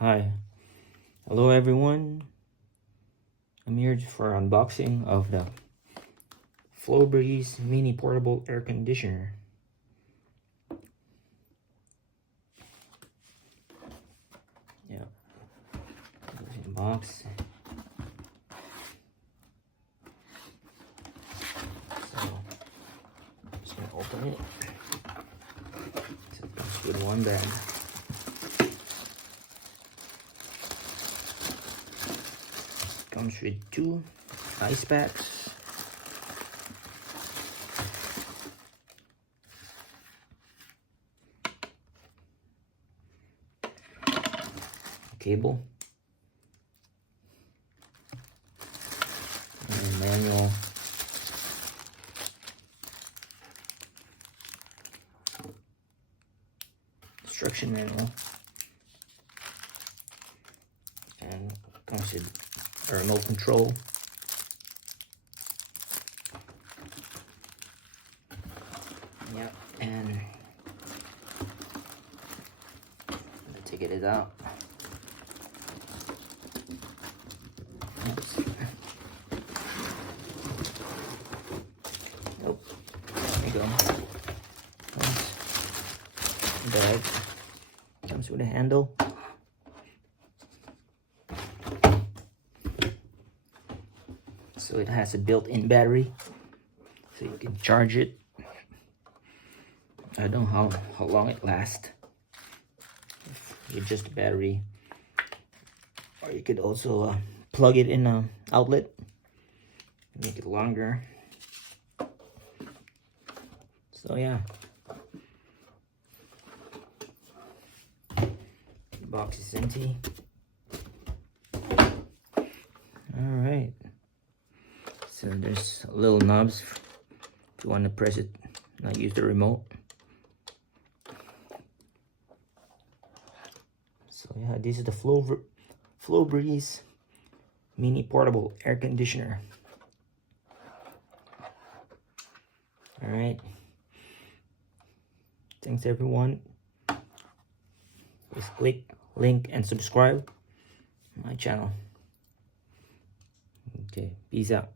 Hi, hello everyone. I'm here for unboxing of the Flowbreeze mini portable air conditioner. Yeah, goes in the box. So I'm just gonna open it. So it comes with one bag. Comes with two ice packs. Cable. And a manual. Instruction manual. And comes with a remote control. Yeah, and the ticket is out. Oops. Nope. There you go. Bag. Comes with a handle. So it has a built-in battery, so you can charge it. I don't know how long it lasts with just the battery, or you could also plug it in an outlet, make it longer. So yeah, the box is empty. All right, so there's little knobs if you want to press it, not use the remote. So yeah, this is the Flowbreeze mini portable air conditioner. All right, thanks everyone. Please click link and subscribe to my channel. Okay, peace out.